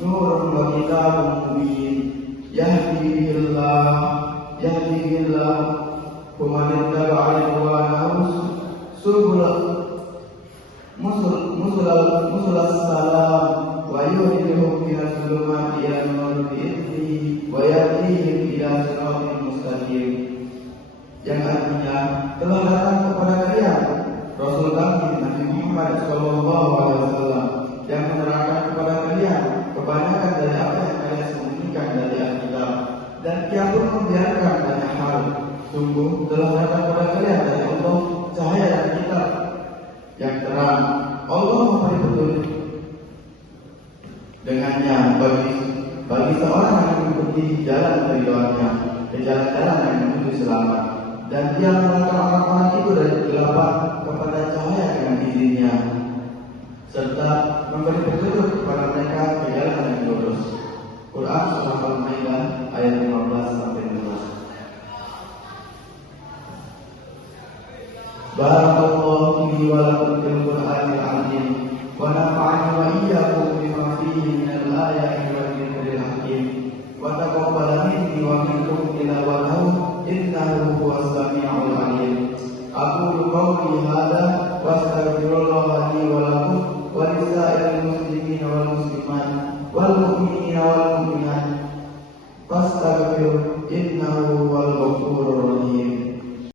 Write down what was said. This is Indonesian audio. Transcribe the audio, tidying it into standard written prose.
nurun wa kitabun mubin yahdi billah wa man ittaba'a ridwanahu musul salam wa yuhdiluhum ila zulumati ila nur bi'idnihi wa yahdihim ila siratal mustaqim. Yang artinya telah datang kepada kalian Rasul kami Nabi Muhammad SAW yang menerangkan kepada kalian kebanyakan dari apa yang kalian sembunyikan dari Alkitab, dan Dia pun membiarkan banyak hal. Sungguh telah datang kepada kalian dari Allah cahaya dan kitab yang terang. Allah memberi petunjuk dengannya bagi seorang yang mengikuti jalan keridhaannya, ke jalan-jalan yang menuju selamat. Dan Dia menerangkan orang-orang itu dari kegelapan kepada cahaya dengan izinnya, serta memberi petunjuk kepada mereka ke jalan yang lurus. Quran Surah Al-Maidah ayat 15-16. Barakallahu fi wa lakum fil Qur'anil 'azim wa nafa'ani wa iyyakum bima fihi minal ayati wal dhikril hakim wa